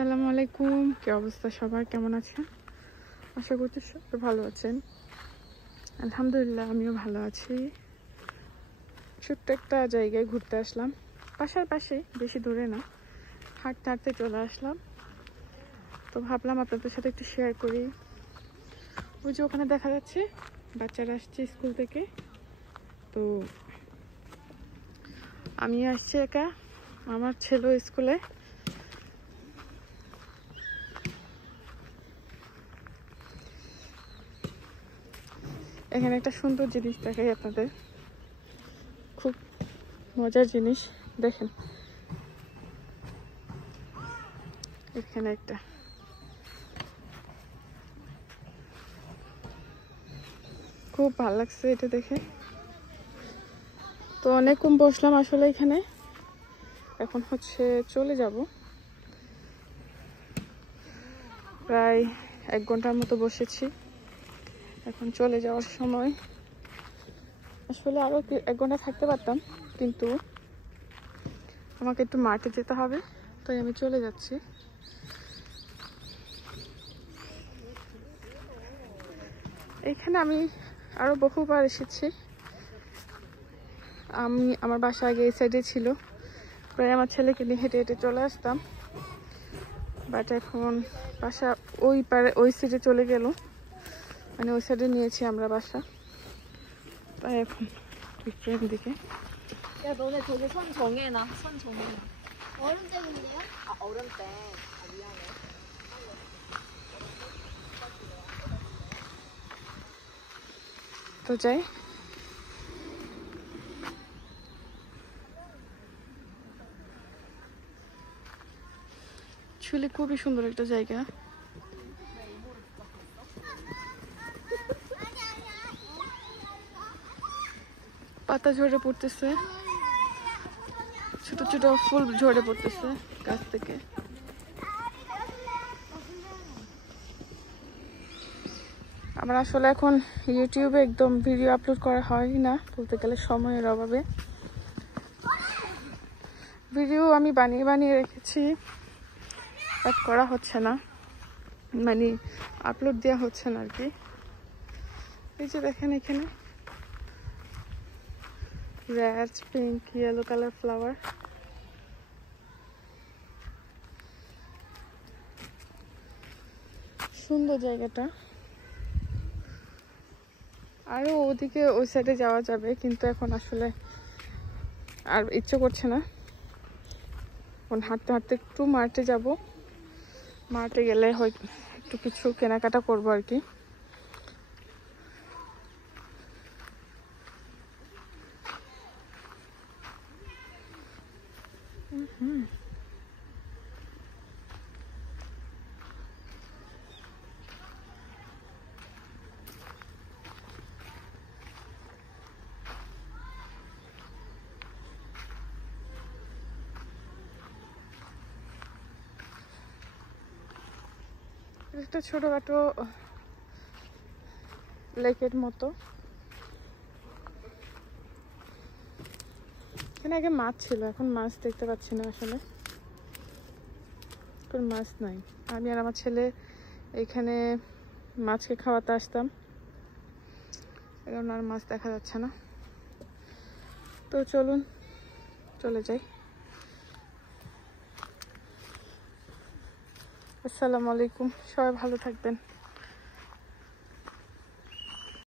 আসসালামু আলাইকুম। কি অবস্থা সবার, কেমন আছেন? আশা করছি সবাই ভালো আছেন। আলহামদুলিল্লাহ আমিও ভালো আছি। ছোট্ট একটা জায়গায় ঘুরতে আসলাম, বাসার পাশে, বেশি দূরে না। হাঁটতে হাঁটতে চলে আসলাম, তো ভাবলাম আপনাদের সাথে একটু শেয়ার করি। ওই যে ওখানে দেখা যাচ্ছে বাচ্চারা আসছে স্কুল থেকে, তো আমি আসছি একা, আমার ছেলে স্কুলে। এখানে একটা সুন্দর জিনিস দেখাই আপনাদের, খুব মজার জিনিস। দেখেন এখানে একটা খুব ভালো লাগছে এটা দেখে, তো অনেকক্ষণ বসলাম আসলে এখানে। এখন হচ্ছে চলে যাব, প্রায় 1 ঘন্টার মতো বসেছি। এখন চলে যাওয়ার সময়। আসলে আরো 1 ঘন্টা থাকতে পারতাম, কিন্তু আমাকে একটু মাঠে যেতে হবে, তাই আমি চলে যাচ্ছি। এখানে আমি আরো বহুবার এসেছি। আমার বাসা আগে এই সাইডে ছিল, প্রায় আমার ছেলেকে নিয়ে হেঁটে হেঁটে চলে আসতাম। বাট এখন বাসা ওই পারে, ওই সাইডে চলে গেল, মানে ওই সাইডে নিয়েছি আমরা বাসা, তাই এখন ডিফারেন্ট দিকে। 야, 너네 저기 선 정해놔. 선 정해놔. 얼음 때문이야? 아, 얼음 때. 아, 미안해. তো যাই। আসলে খুবই সুন্দর একটা জায়গা। পাতা ঝরে পড়তেছে, ছোট ছোট ফুল ঝরে পড়তেছে গাছ থেকে। আমার আসলে এখন ইউটিউবে একদম ভিডিও আপলোড করা হয় না, বলতে গেলে সময়ের অভাবে। ভিডিও আমি বানিয়ে বানিয়ে রেখেছি, বাট করা হচ্ছে না, মানে আপলোড দেওয়া হচ্ছে না আর কি। এই যে দেখেন এখানে red, pink, yellow colour flower. সুন্দর জায়গাটা। আরো ওদিকে ওই সাইডে যাওয়া যাবে, কিন্তু এখন আসলে আর ইচ্ছে করছে না। এখন হাঁটতে হাঁটতে একটু মার্টে যাব, মার্টে গেলে হয়তো একটু কিছু কেনাকাটা করবো আর কি। একটা ছোটখাটো লেকের মতো। এখানে আগে মাছ ছিল, এখন মাছ দেখতে পাচ্ছি না আসলে, এখন মাছ নাই। আমি আর আমার ছেলে এখানে মাছকে খাওয়াতে আসতাম, এখন আর মাছ দেখা যাচ্ছে না। তো চলুন চলে যাই। আসসালামু আলাইকুম, সবাই ভালো থাকবেন।